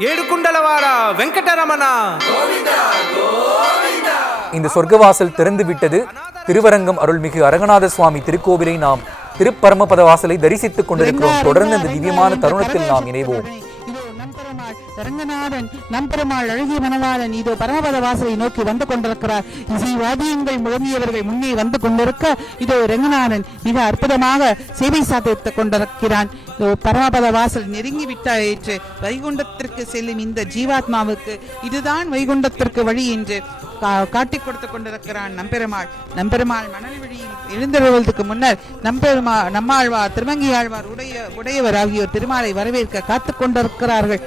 ஏடுகுண்டலவாட வெங்கடரமண. இந்த சொர்க்கவாசல் திறந்து விட்டது. திருவரங்கம் அருள்மிகு அரங்கநாத சுவாமி திருக்கோவிலை நாம் திருப்பரமபத வாசலை தரிசித்துக் கொண்டிருக்கிறோம். தொடர்ந்து இந்த திவ்யமான தருணத்தில் நாம் இணைவோம். ரங்கநாதன் நம்பெருமாள் அழகிய மணவாளன் இதோ பரமபத வாசலை நோக்கி வந்து கொண்டிருக்கிறார். வாத்தியங்கள் முழங்கியவர்கள் முன்னே வந்து கொண்டிருக்க இதோ ரங்கநாதன் மிக அற்புதமாக சேவை சாதித்துக் கொண்டிருக்கிறான். பரமபத வாசல் நெருங்கி விட்டாயிற்று. வைகுண்டத்திற்கு செல்லும் இந்த ஜீவாத்மாவுக்கு இதுதான் வைகுண்டத்திற்கு வழி என்று காட்டிக் கொடுத்துக் கொண்டிருக்கிறான் நம்பெருமாள். நம்பெருமாள் மணல் வழியில் எழுந்தருவதற்கு முன்னர் நம்மாழ்வார் திருமங்கி ஆழ்வார் உடையவர் ஆகியோர் திருமாலை வரவேற்க காத்துக் கொண்டிருக்கிறார்கள்.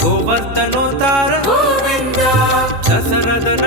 गोवर्धनोतार गोविंदा दशरथ